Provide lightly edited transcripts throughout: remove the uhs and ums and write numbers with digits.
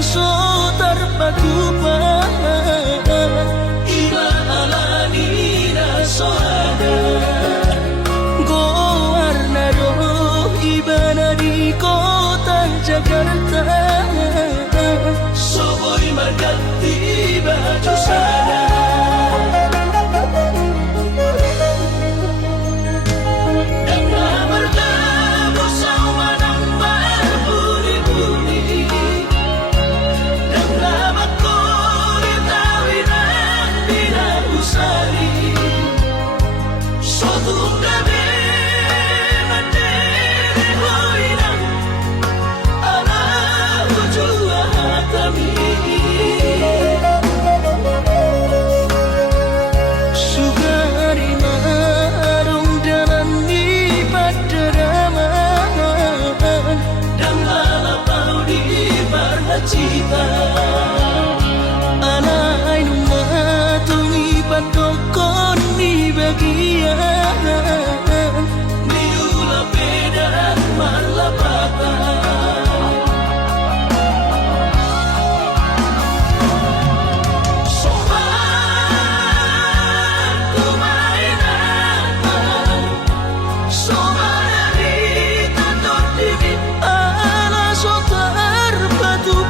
so terpadu pa iba alani na so ada go warna do iba na di kota Jakarta so boy magati baju sana cita anai numa tungi patokon ni bagian niula peda malapata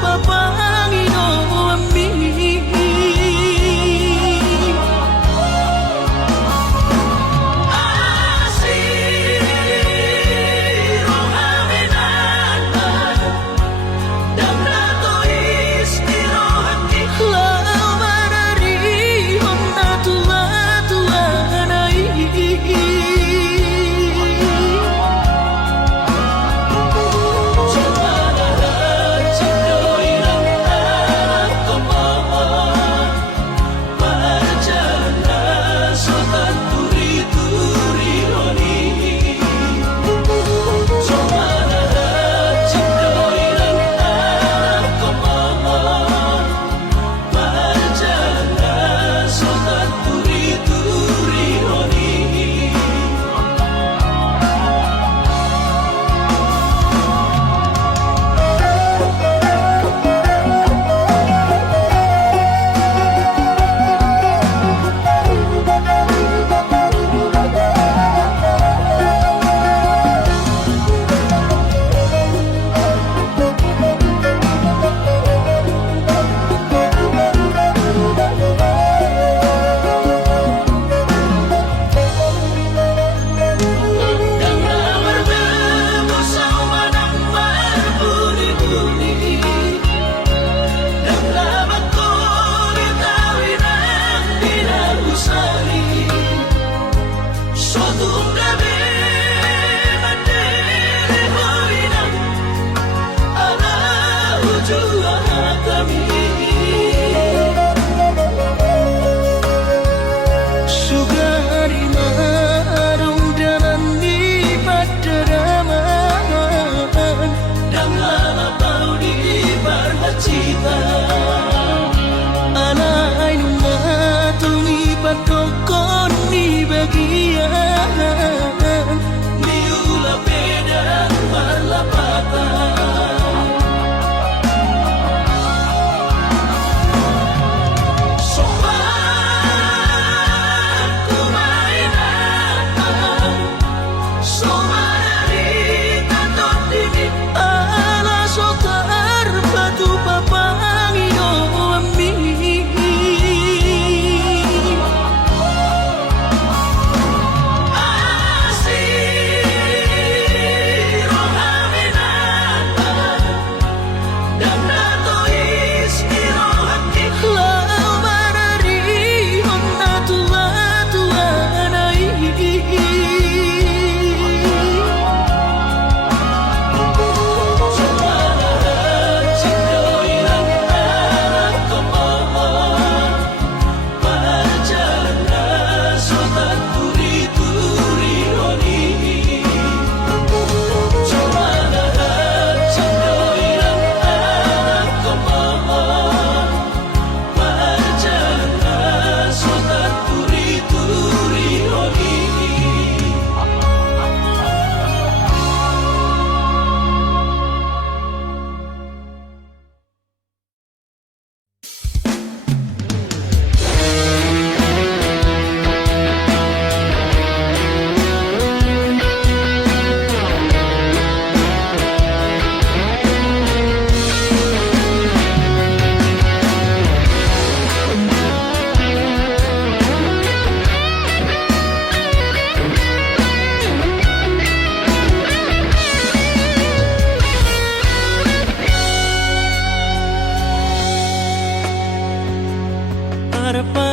Papang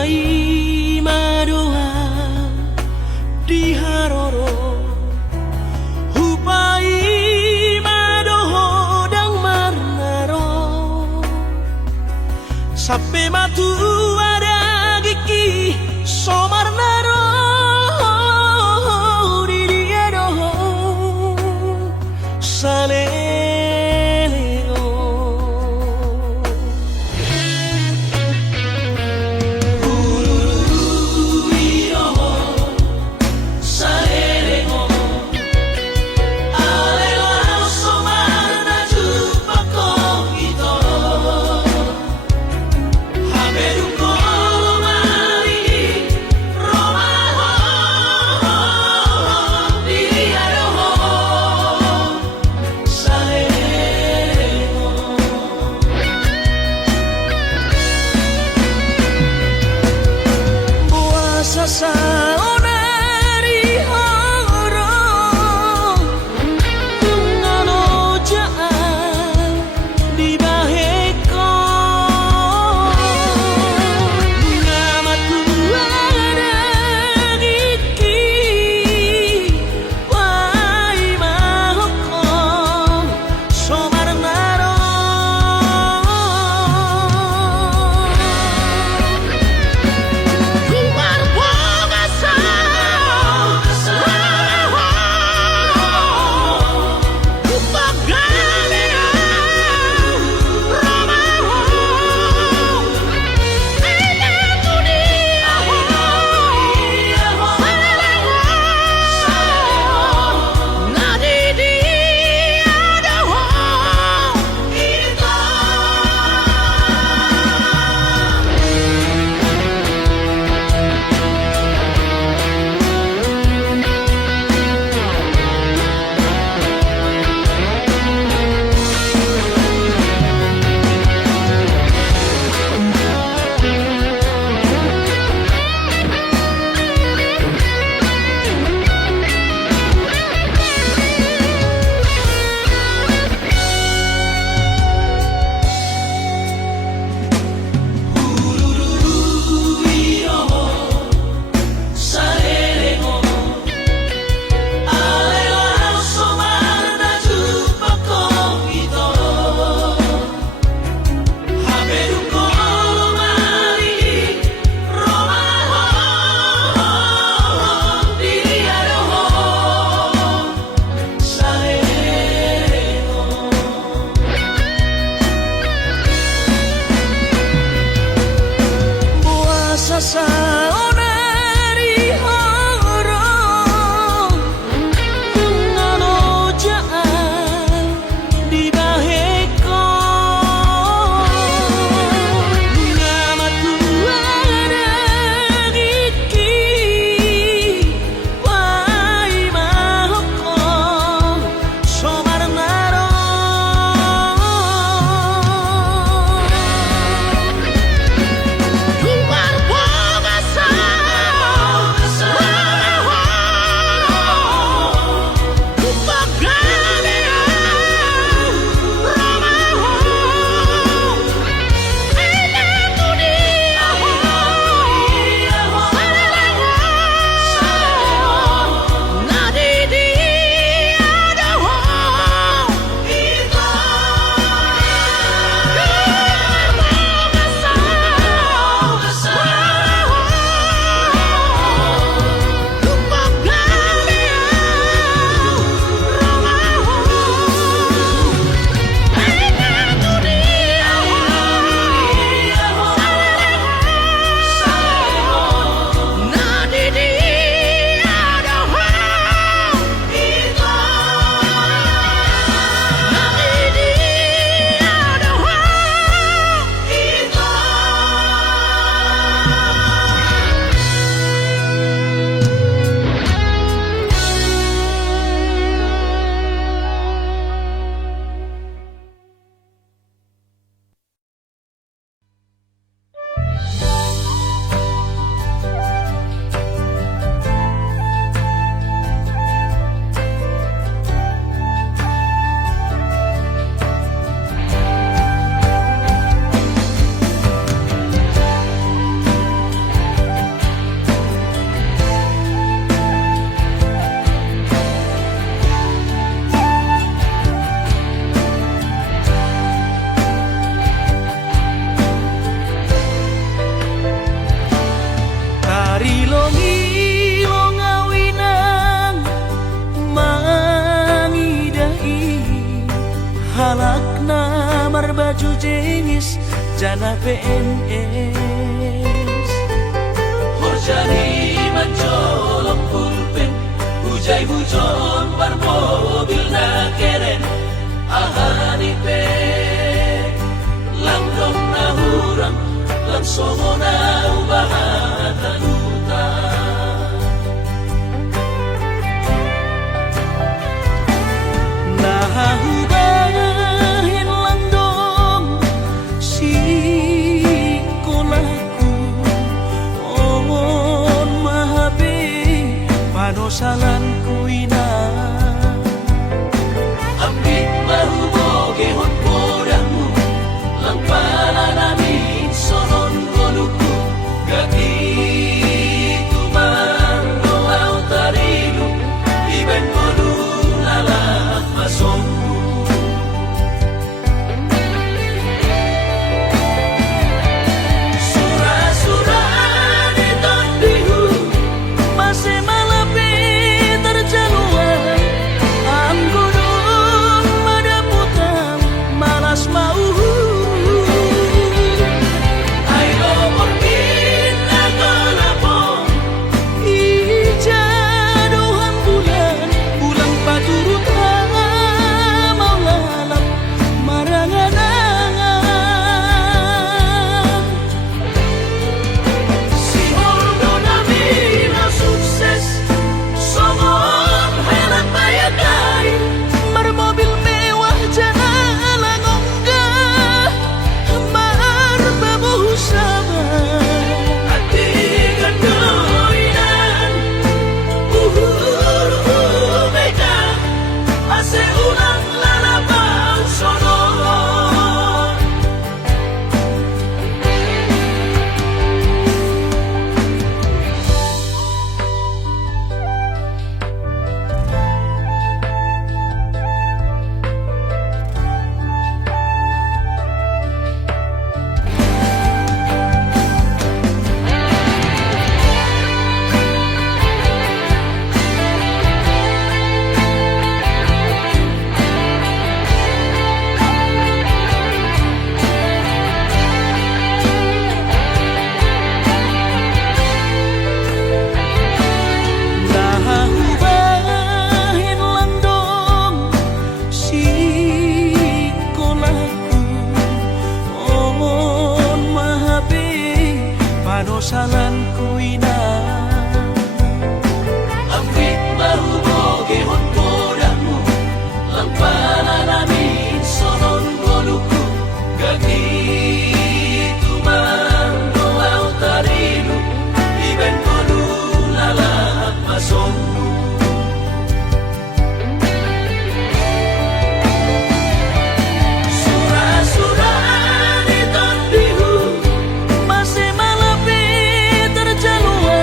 Hupai madoa di haroro, hupai madoho dang marnaro, sampai matu ada gigi somarnaro di dia doho sale. Saonari horo ngano jaan di baheko nama tuara iki wai mahoko somarnaro baju jenis jana PNS. Horjani mencolok pulpen, hujai hujon bar mobil na keren. Ahani pe, langdong na hurang, langsongo na ubahatan utang. Nahubahin lang dong si kolaku on mahabi panosalan ko ina. Ambit mahuboge hon podamu, lang pala namin sonon goluku. Gati tumando au tarino, iben golu lalak masongku. Surah-surah di tondihu, Masih malapit terjaluan anggunun madaputan malas mau. ayo porkin nagolapong. Ijaduhan bulan bulan paturut mau lalap marangan-angan. Si Holdo namin ang sukses, somon helang bayagay. Bermobil mewah jalan onggah marbabuh sabar. Hati kendoinan, mega, ase ulang lalapang sonon. Nahubahin lang dong si kolaku on mahabi panosalan ko ina. Ambit mahuboge hon podamu, lang pala namin sonon goluku. Gati tumando au tarino, iben golu lalak masongku. Surah-surah di tondihu, Masih malapit terjaluan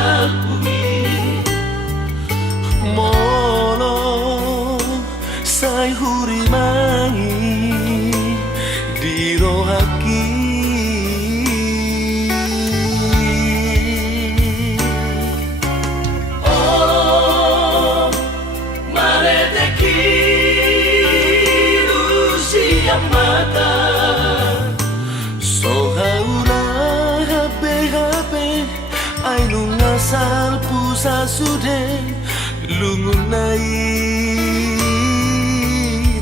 salpui Molo say hurimangi di rohaki Oh mareteki lusiang mata Sohaula habe ay lungasal pusa sude lungunai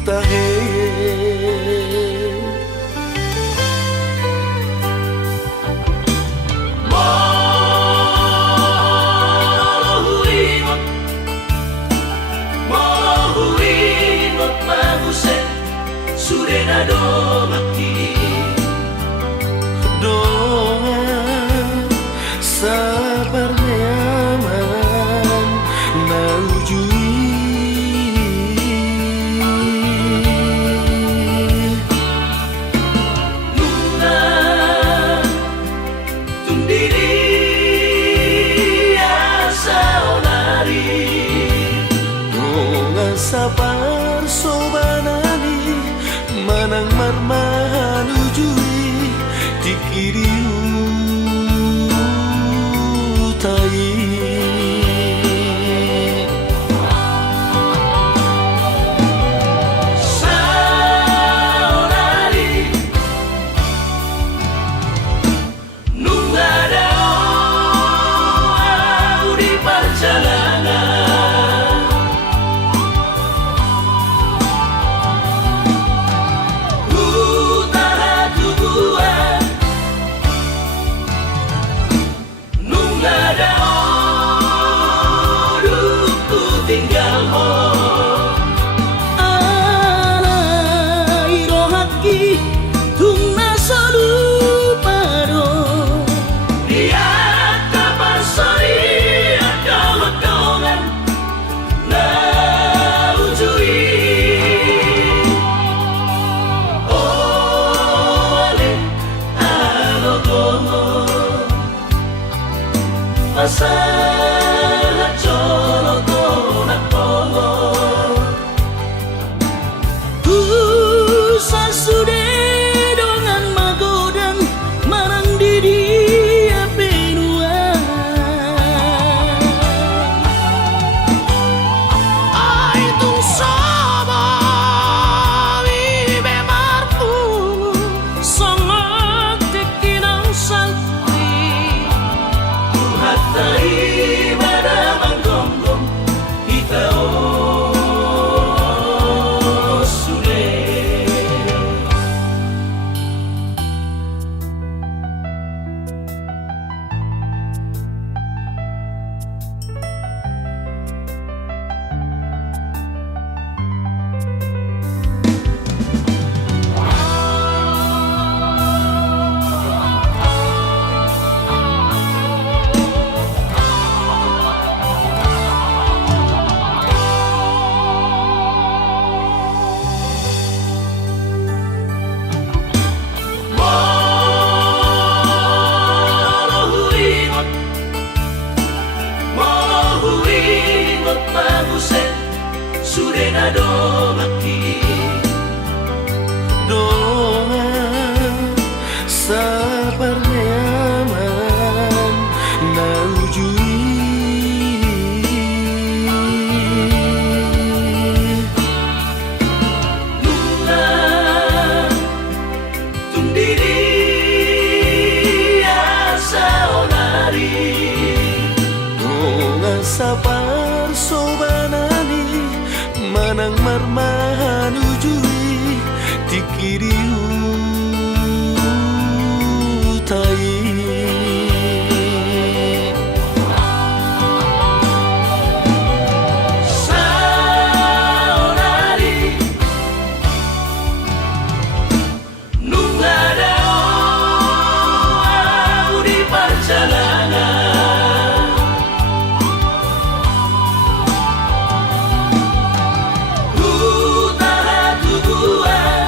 tahe Mohuingot maguset surena do maki doa sabar nyaman na ujui Luna tundiri asa onari doa sabar sobanani manang marmahan ujui tikiriu tai saonari nungada di perjalanan utara tubuhan nungada ku tinggal ho alai rohaki tungna salupado dia kapan sari ada hodongan na ujui ole alogomo masalah colo konak pongo Pusa sude dongan magodang marang didi apenua Ai tung saba vive marpu sangat tekinang salpi hatai pada manggonggong kita sude Mohuingot maguset surena do maki doa sabar nyaman na ujui Luna tundiri asa onari doa sabar sobanani manang marmahan ujui tikiriu tai saonari nungada di perjalanan utara tubuhan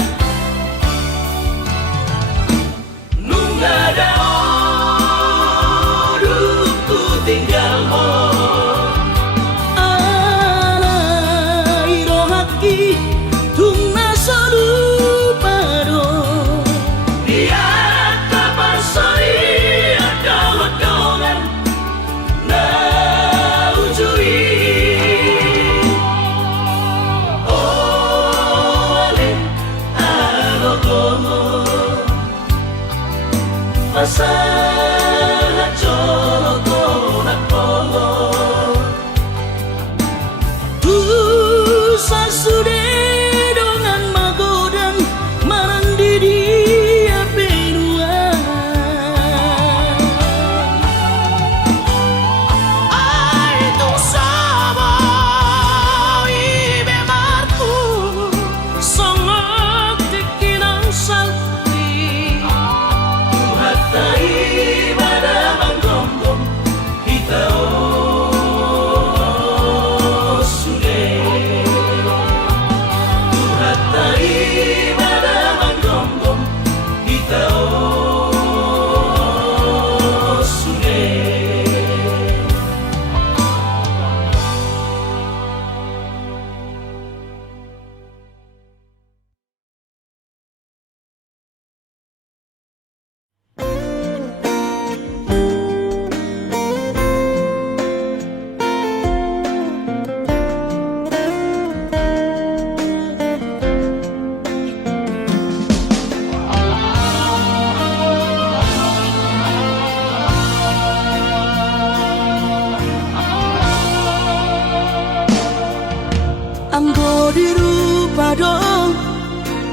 Anggo dirupa dong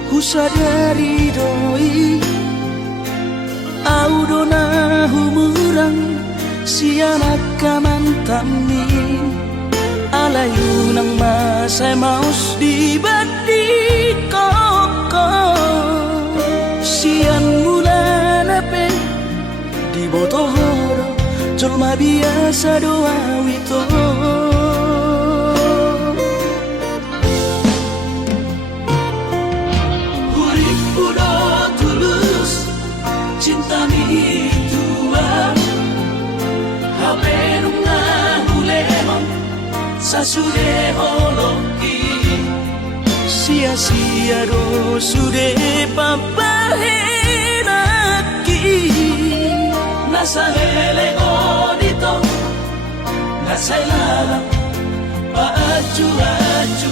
husadari doi audona humurang sianak kamantami alayu nang masay maus di badi koko sian mulan ape di botohoro colma biasa doa wito cinta mi tuan hapenung ngahulemang sasude holoki sia-sia do sude papahenaki nasa hele odito nasa ilalang paaju-aju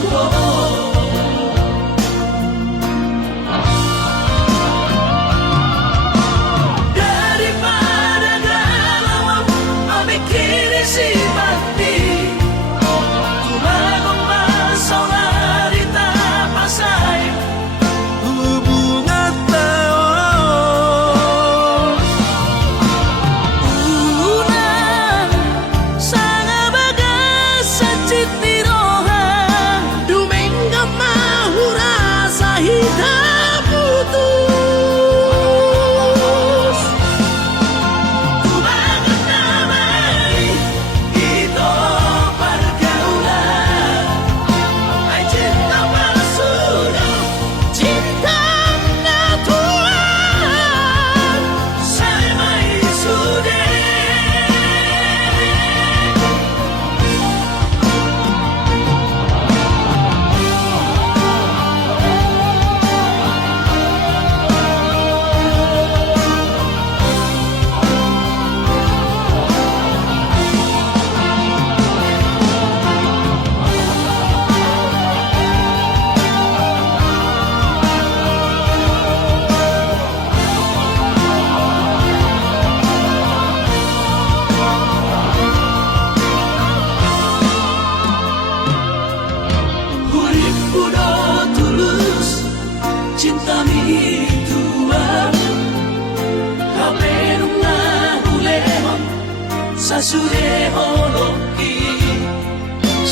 sasude holoki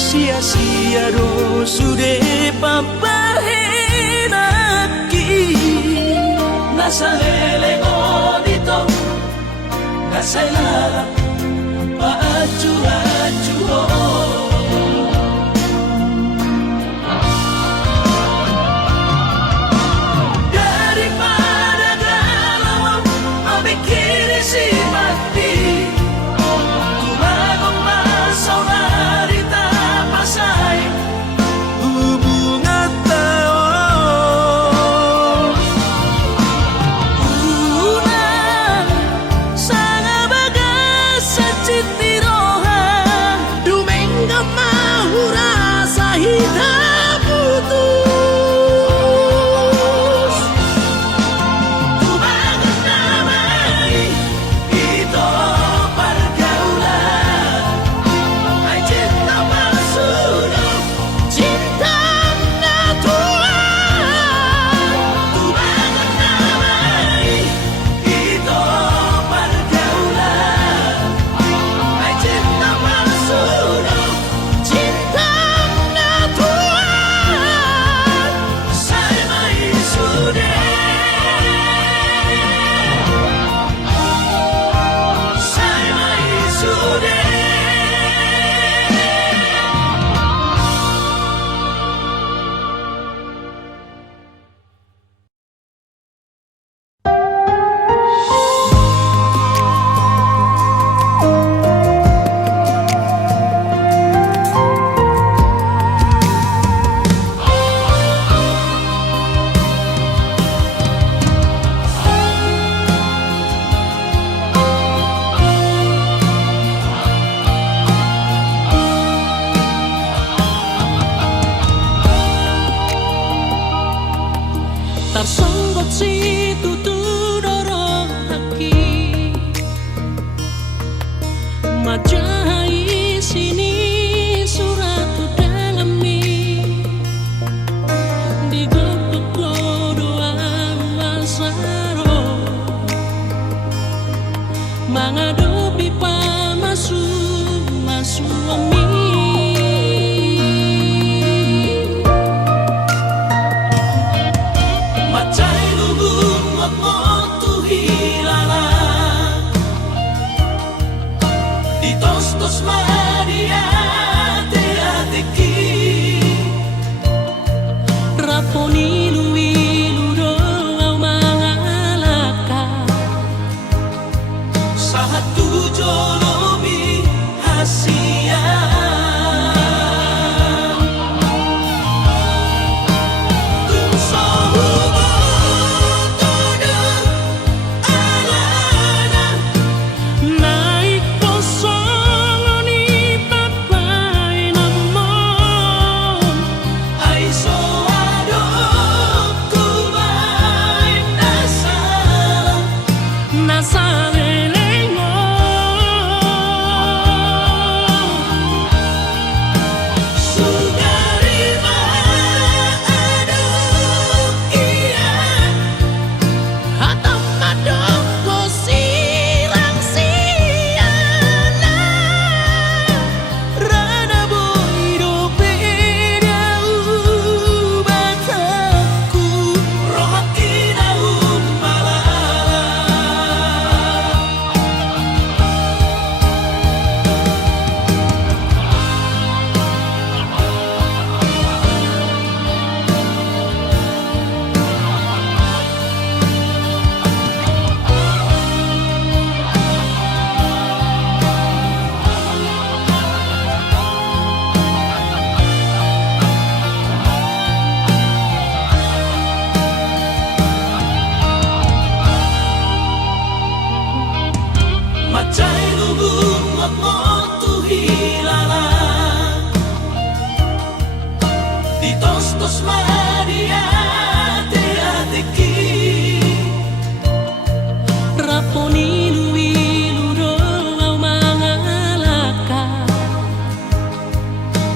sia-sia do sude papahenaki nasa hele odito nasa ilalang paaju-aju daripada galau memikiri si mati Sarsonggot si tutudoro haki Majai sini surat udangami Digopok doa wasaro Menghadapi masu ami Macai lugun motu hilala Di tos maria te ateki Raponi luilu doa mangalaka Satu jolobi hasia Naik kosong ni papai namon Aiso adok kumai Nasarelengo Sudarima adok iya Hatam madok ko silang siana Rada boy do beda ubataku Rohakina malala Macai lugun motu hilala Di tos maria te ateki Raponi luilu doa mangalaka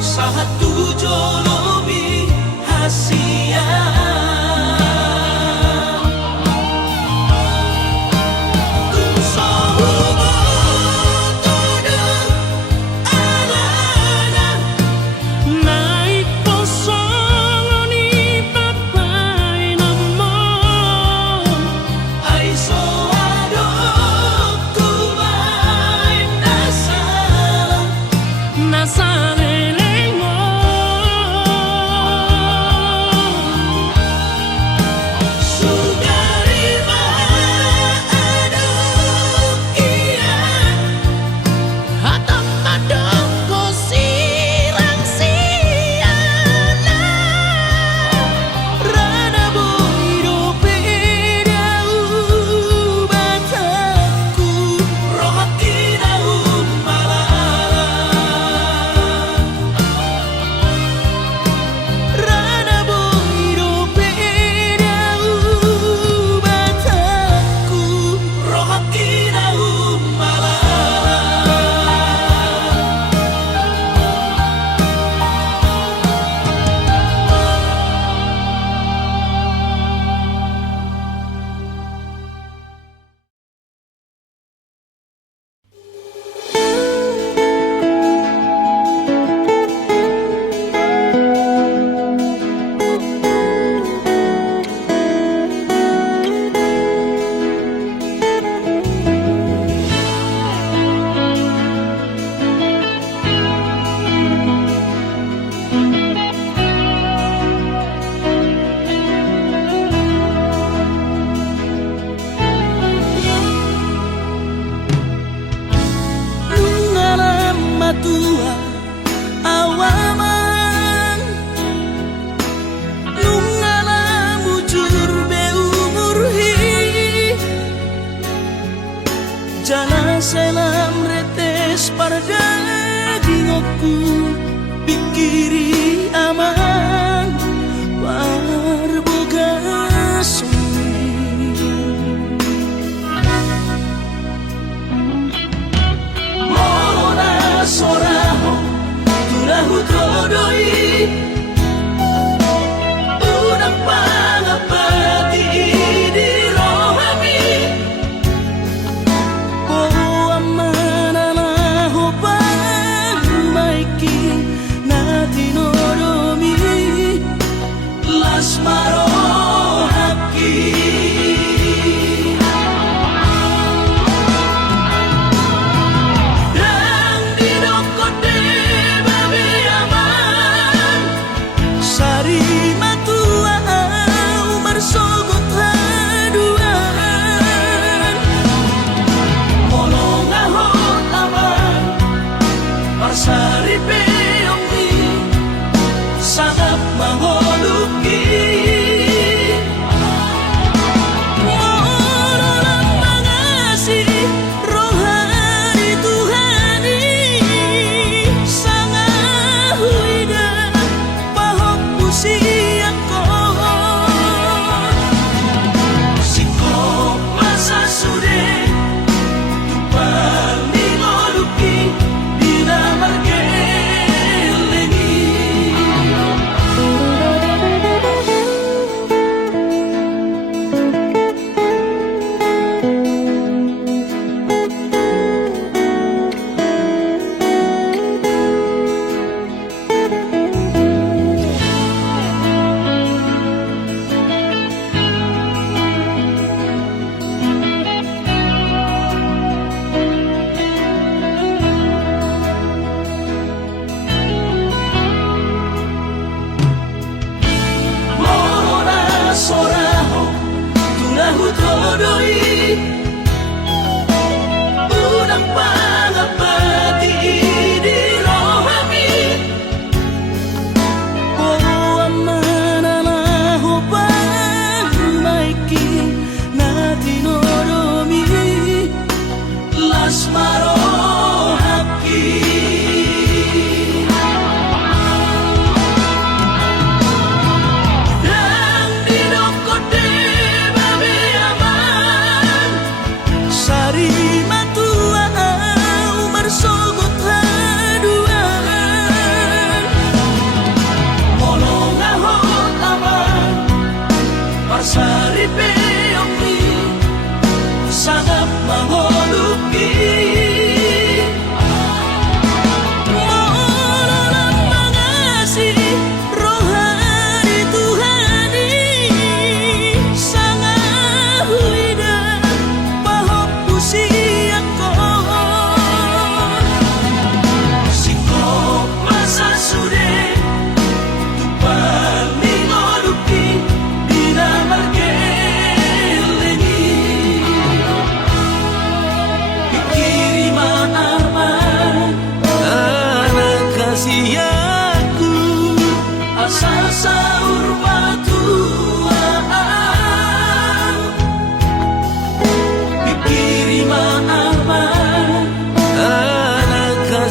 Satu jolobi hasia Naik kosong ni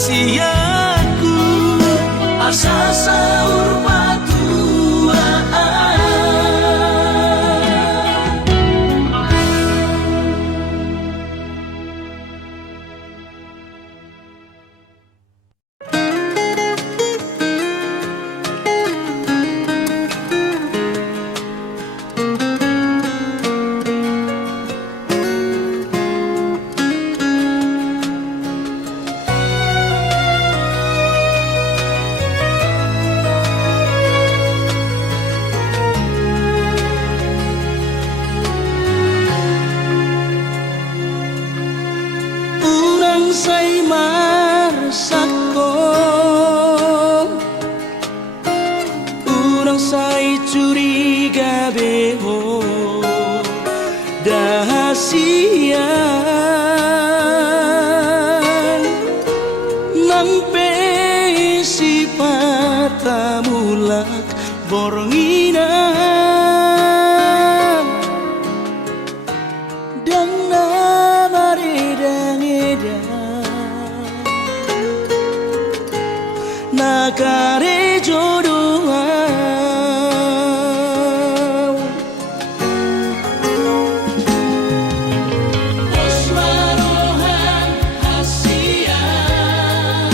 rahasiaku. Asa sahur patuaan. Urang say marsako, urang say curiga beho dahasian nampe sifat mulak boronginan dan nakare jodohan Osmarohan hasian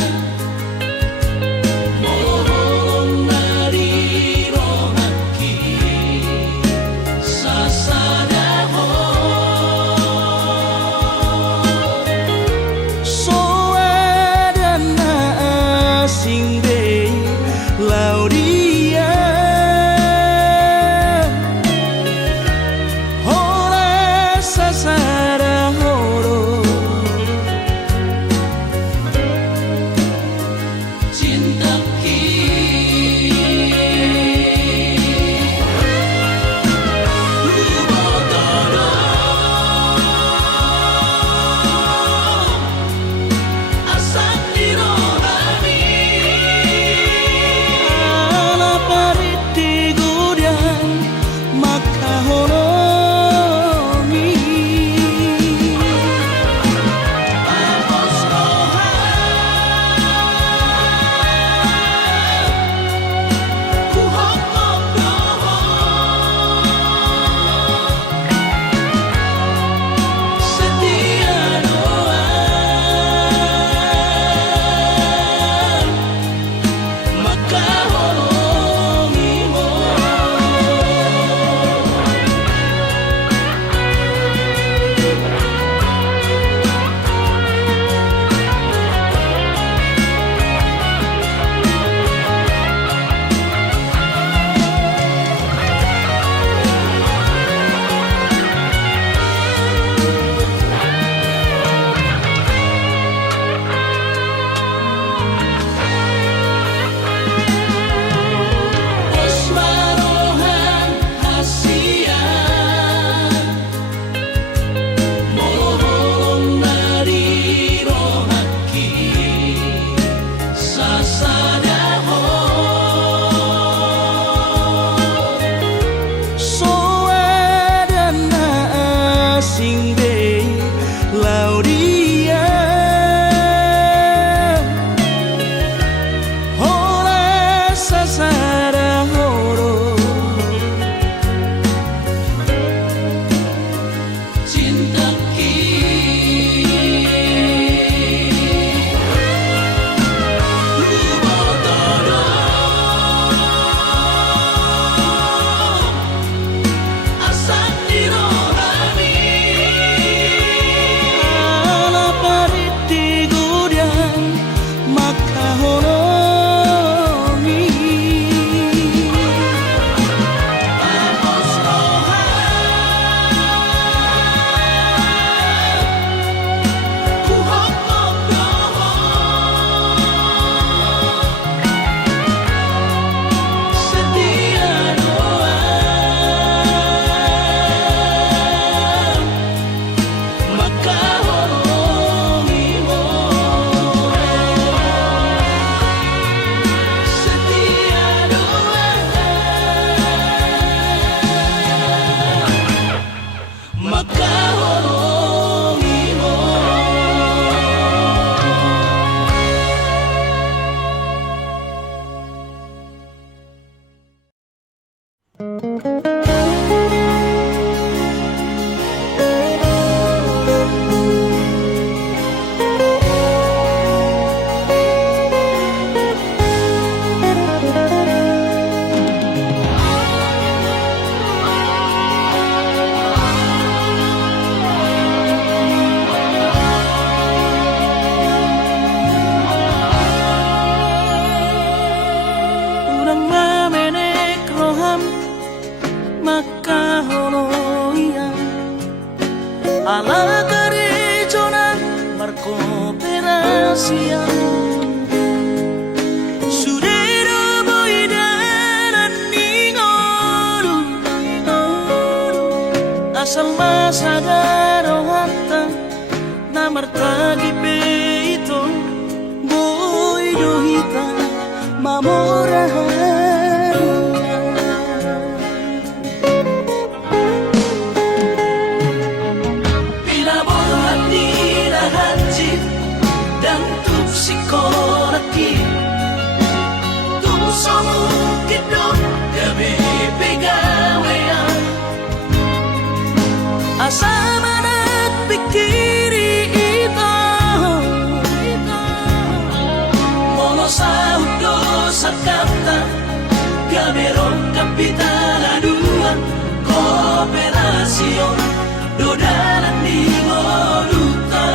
mohon dari rohaki sasadahon soadana asing de laudia Urang mamenek roham makaholoian ala gerejonan berkooperasian sudero boidaran ningolu asal masagaro hatta namartagi peito boidohita mamorahan dan tuk sikoraki tuk somu kidok gabe pegawean asa manat pikiri ito mono saudo sakata gaberon kapitaladuan kooperasyon dodalan di ngoluta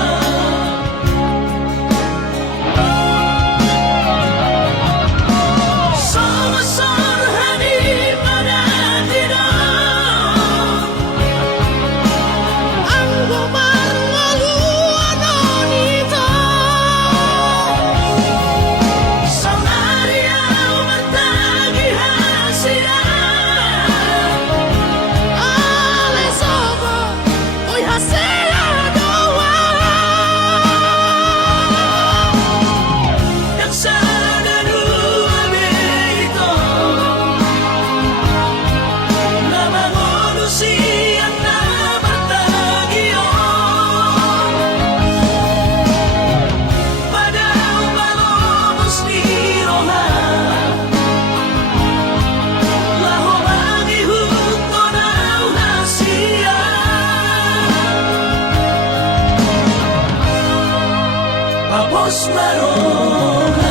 Papos marohabi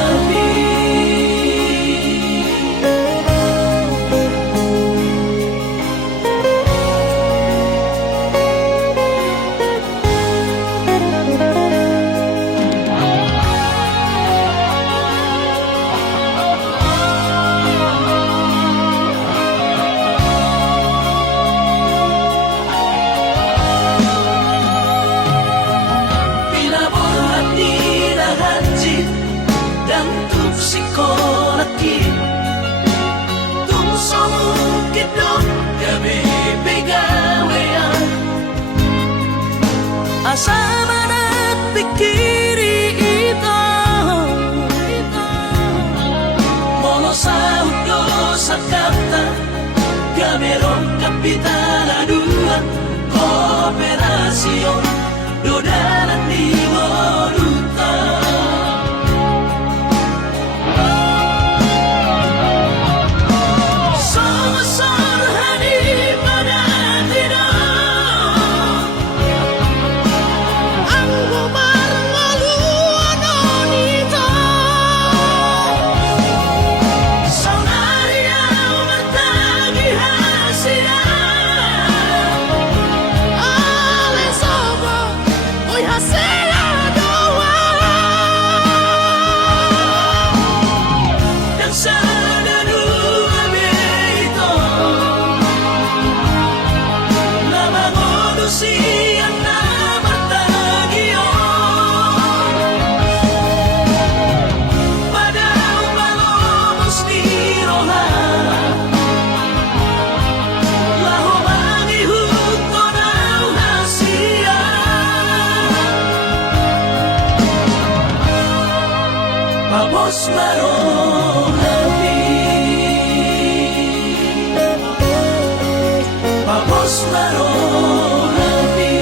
dan tuk sikoraki tuk somu kidok gabe pegawean asa manat pikiri ito mono saudo sakata gaberon kapitaladuan kooperasyon dodalan di ngoluta Papos marohabi Papos marohabi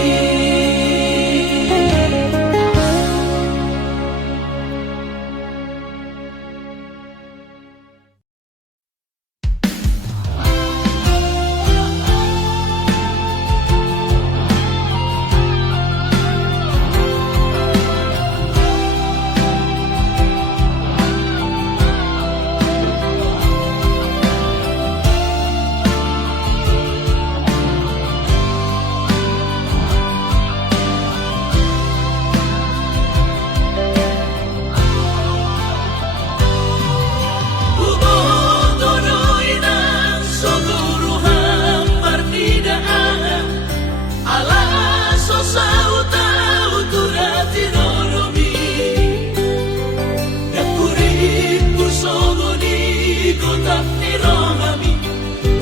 rohami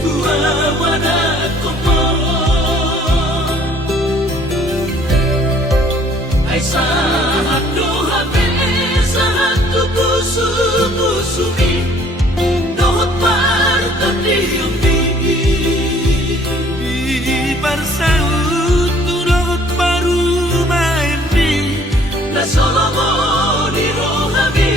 tua wana komo ai sahat dohame sahat kusumi dohot partatium Barsaut turut baru main na solo mo ni rohami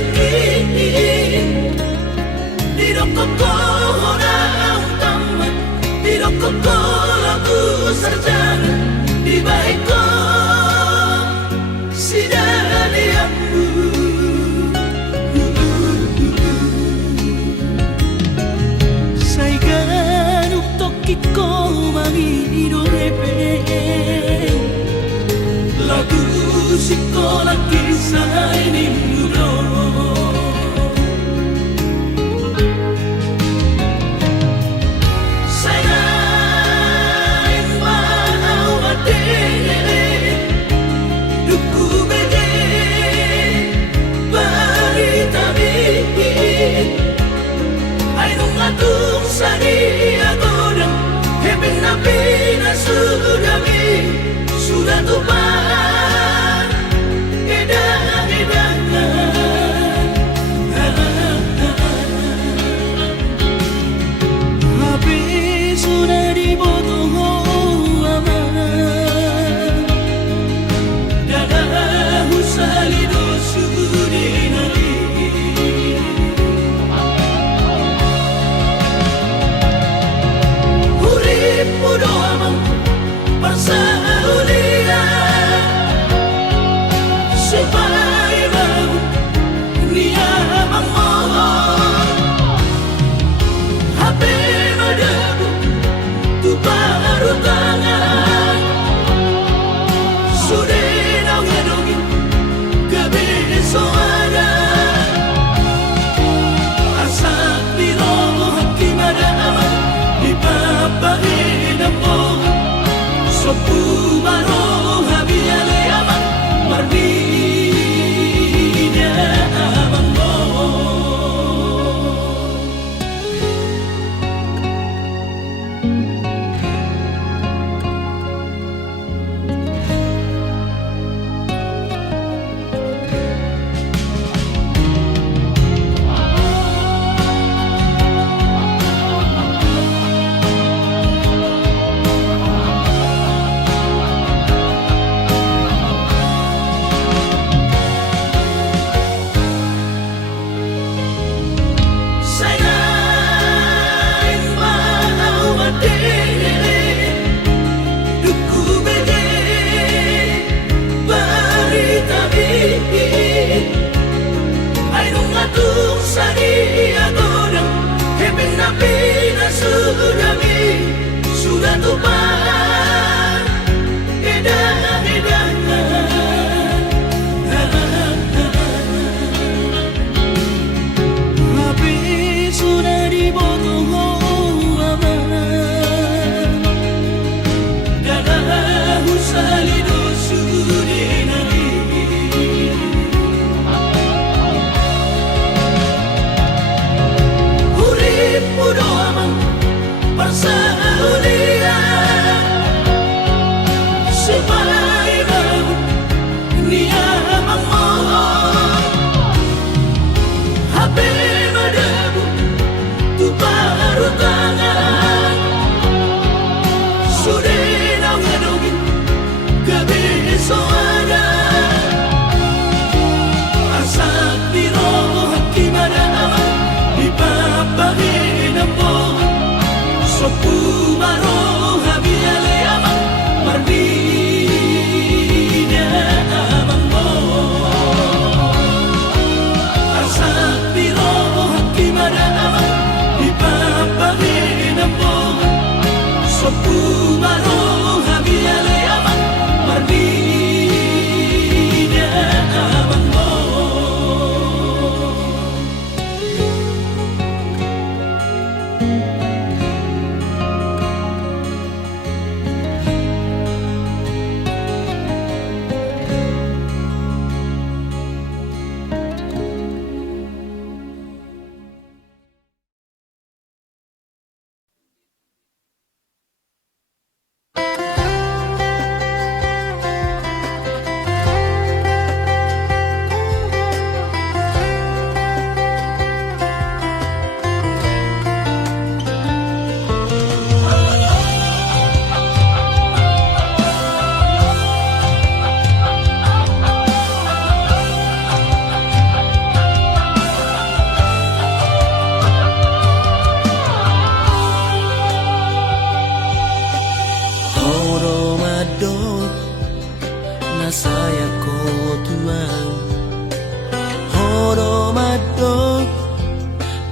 laki di rokoko orang tamat di rokoko lagu sarjana di baiko sidaliamu Saigan uktok ko mangiro rebe lagu sikola kisah ini mudo saya mau badere duku bede barita bikin ay nung atung sari agodang heben nabi na sudah tumpah edangan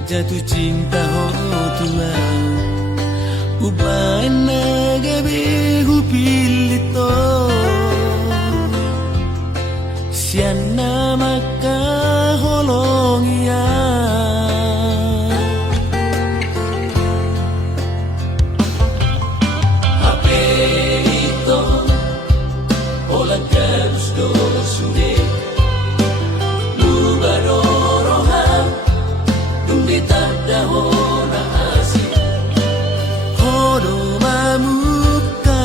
jatuh cinta ho tua ubana gabe hupilito siana maka holongia hape ito olang terus do sude lubaroroham dumdi tanda hona asik hodo mamuka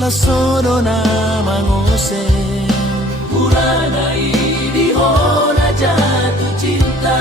la sono na mangose Purana di hona jatuh cinta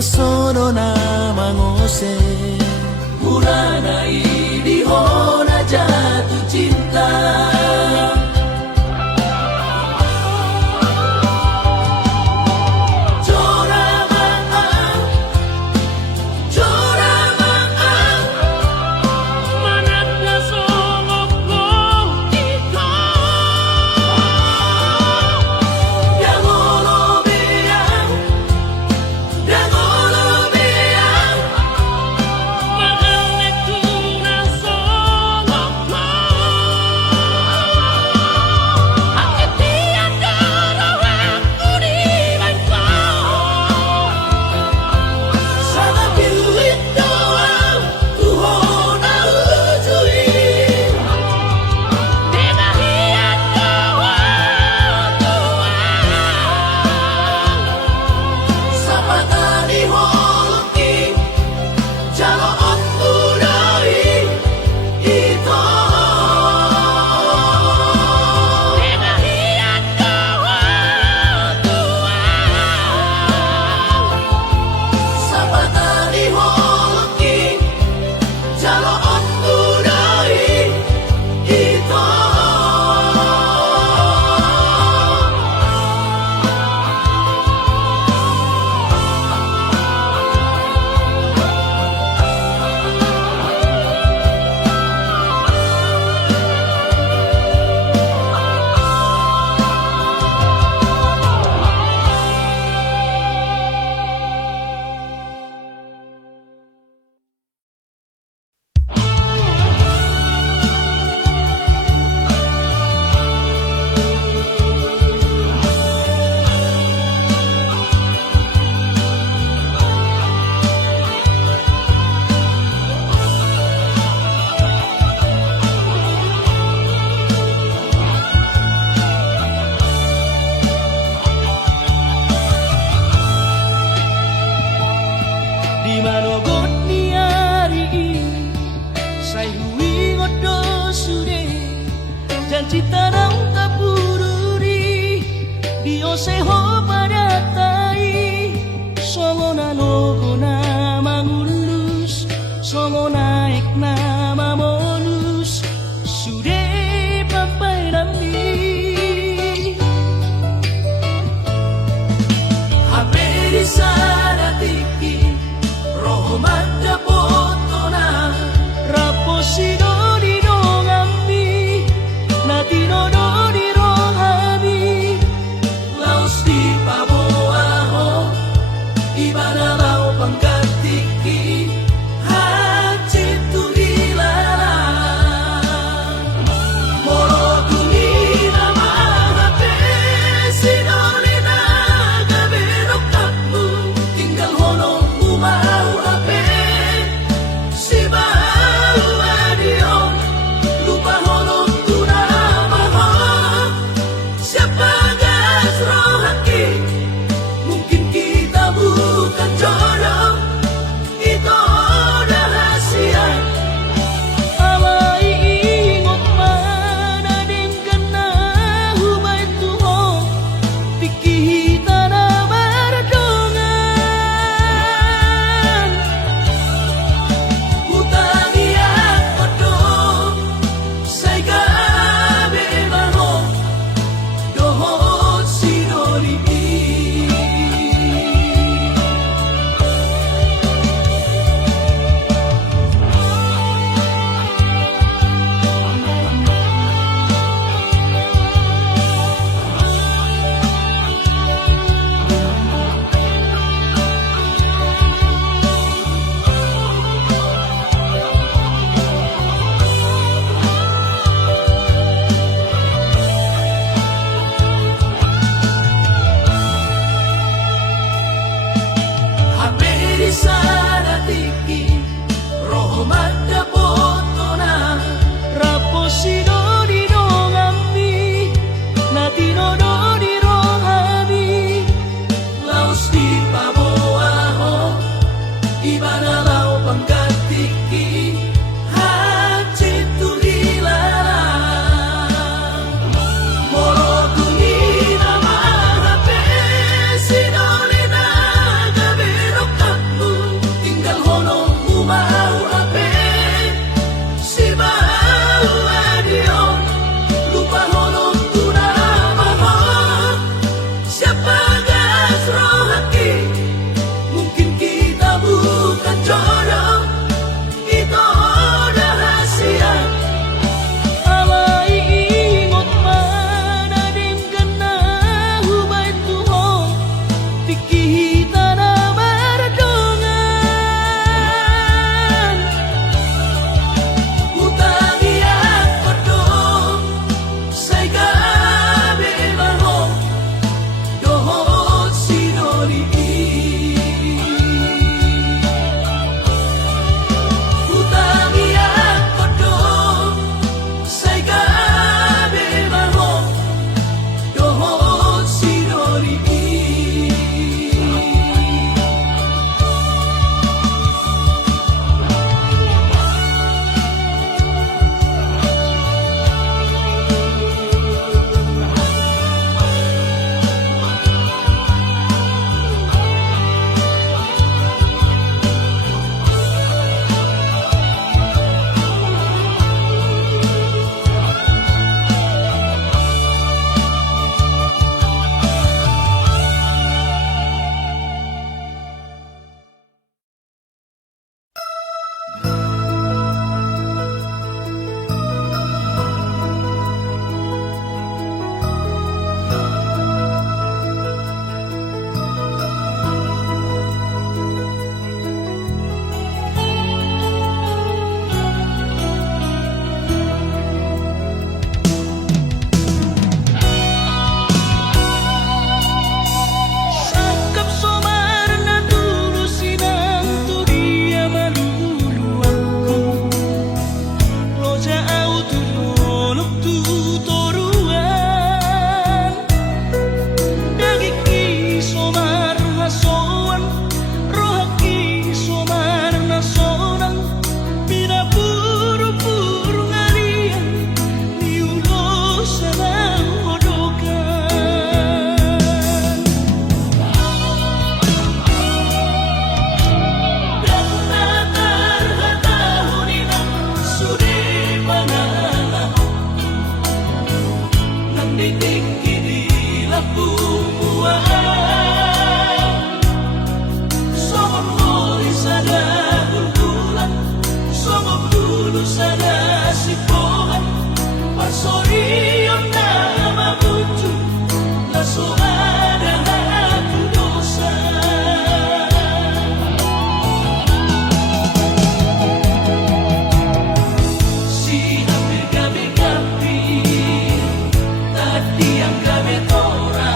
Sono na mangose Purana di hona jatuh cinta Cita nang kapururi Dio seho pada tai natinodo di rohani Laos di pamoaho Ibana lau panggatiki Hajit tu hilala Moro tunina mahape Sinolina gabirok kamu Tinggal honong umau ape Si mau adion Lupa honong tunamaho Siapa gas rohati Mungkin kita bukan jodoh Itu rahasia alai ingot mana dengan hubay tuho tikita na mardongan Utangi ako doon Sa'y gabi maho Dohot sinoli Utangi ako doon Sa'y gabi maho Dohot sinoli Sakap somar na tulusin ang turia malulu aku Loja au tulolok tutoruan Dagiki somar hasoan Rohaki somar nasonang Pinapuru-puru ngarian Niulo sa nauhodokan Dan natarhatahon ng sudi pananaho Nang ditig kinila pumuan Somong huli sa nagulgulan Somong lulo sa nasipohan Pasoriyon na mabuto Nasuada hatu dosa Si hampir gabi-gabi Tadi yang gabi tora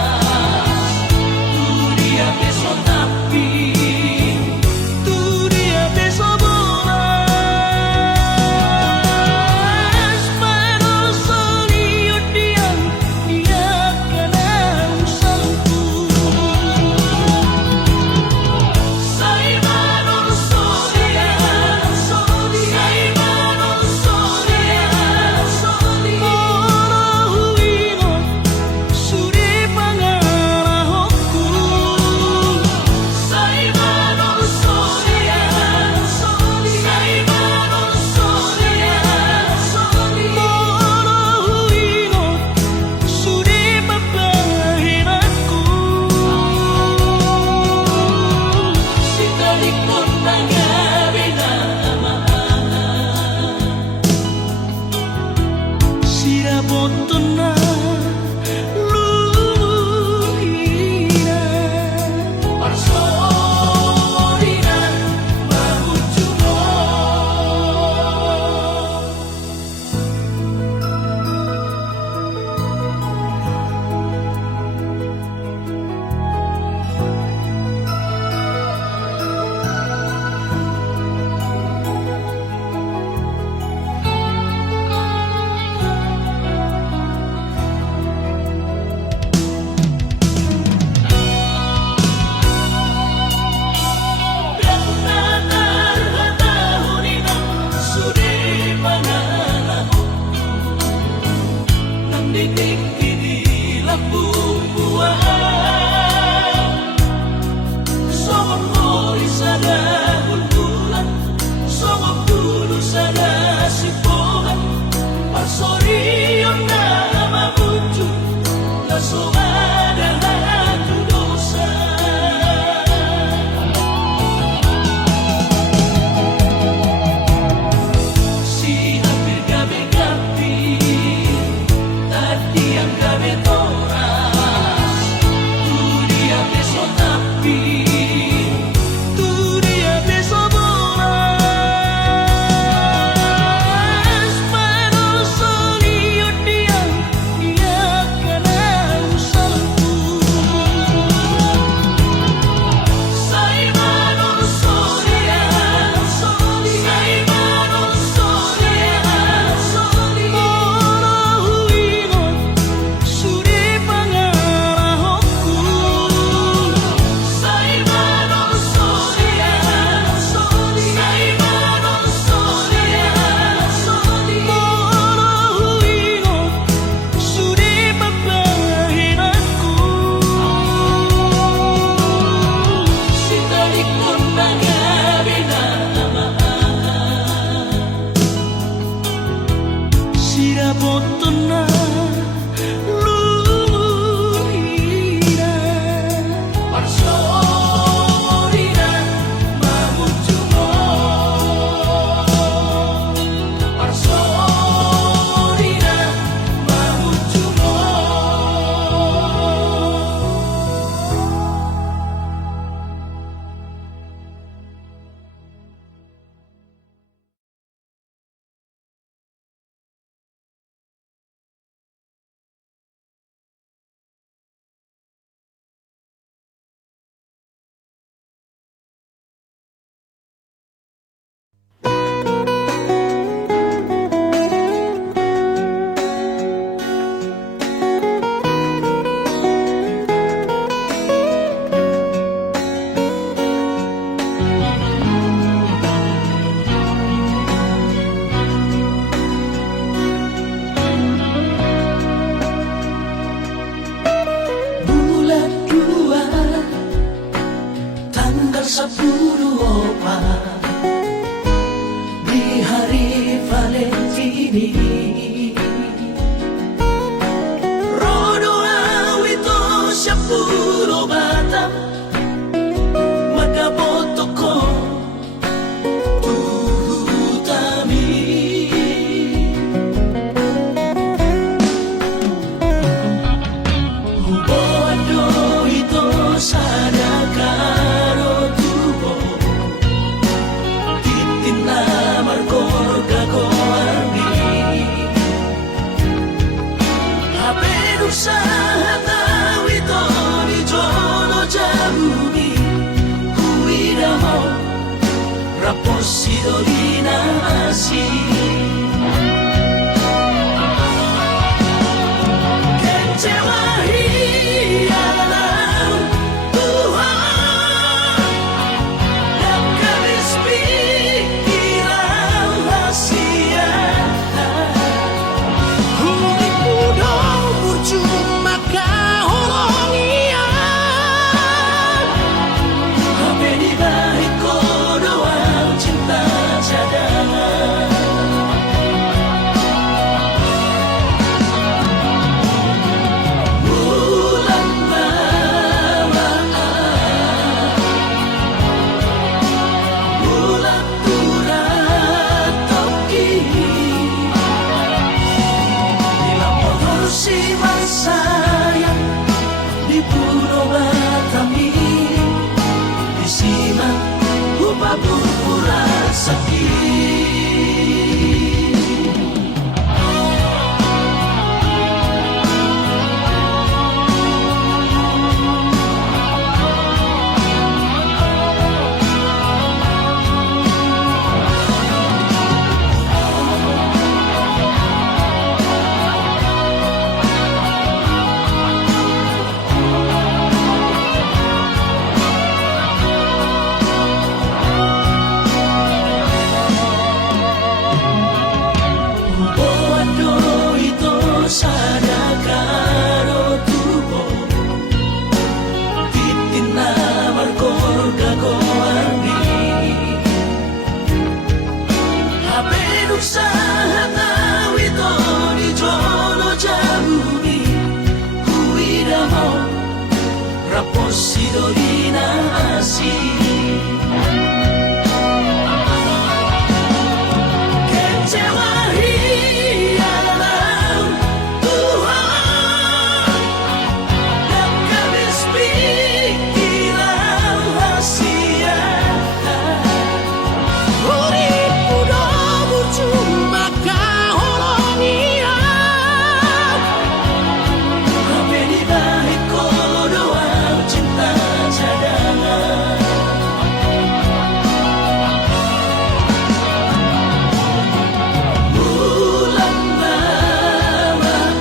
Paso adalah tu dosa. Si hampir gabe-gabe tadi yang gabe toras, tu dia besok tapi Tu dia besok bolas. Pero solio dia kena usah. 緑な足Kecewa hilang Tuhan Dan habis pikiran hasiakan Urip udah bercuma kaholonia Sampai di balik doang cinta cadangan Bulan mamaan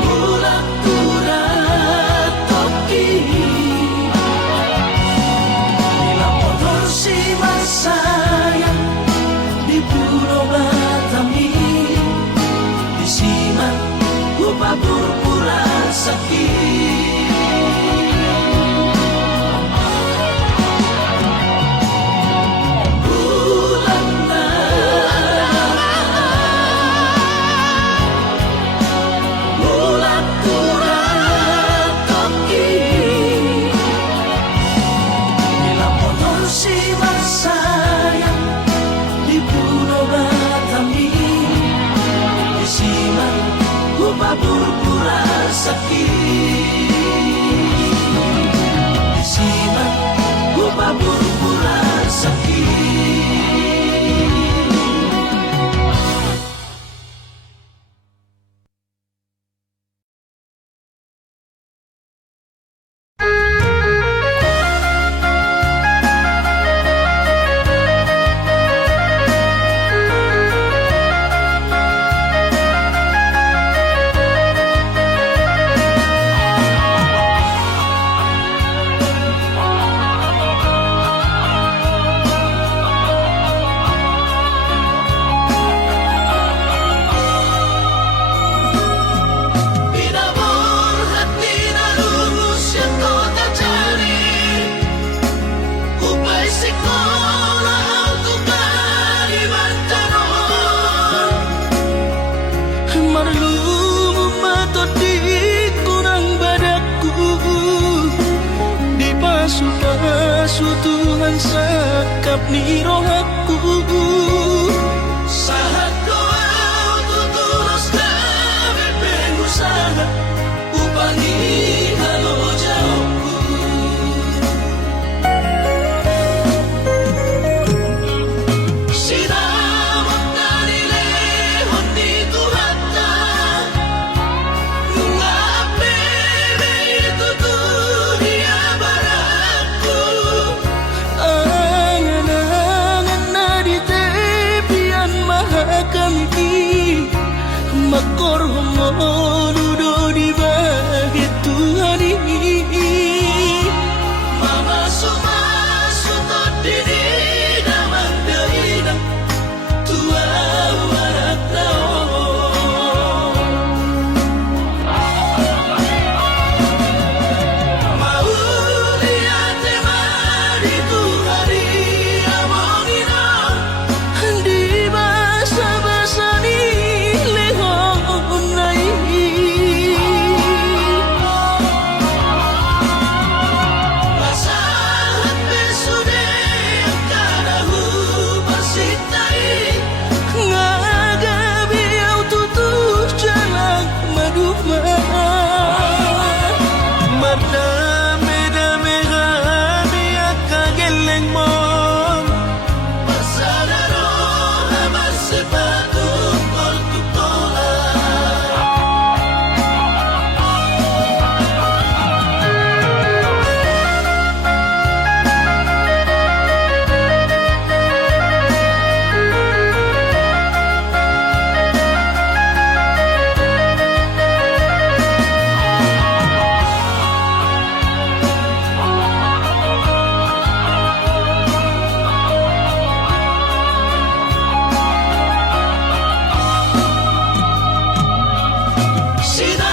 Bulan turat toki Bila motor si masayang Di Pulau Batam ini Disiman upah pura sakit Bulan Bulan turat toki Bila motor si masayang Di Pulau Batam ini Disiman upah pura sakit Disiman upah pura sakit Binabur hati na lulus yang kau tak cari Upay sekolah untuk kaliman tanon Marlumu matot di kurang badaku Di pasu-pasu Tuhan sakap ni rohaku Sahat doa untuk tulus kami pengusaha Upangi halo jauhku Sinamot na nilehon di tuhata Nga apebe itu dunia baratku Angan-angan na di tepian mahakami Makor homoludo di bahit Tuhan ini Mama sumasutod dini naman dahinang Tua warak taon Mauli ate mari tuhari amongina Di basa-basa ni lehon na Basahan besude ang kanahu pasitai Nga gabi au tutuh jalan maduma Madame-dame kami akageleng mo Pasanaro hamas sepatu kol tutola Sina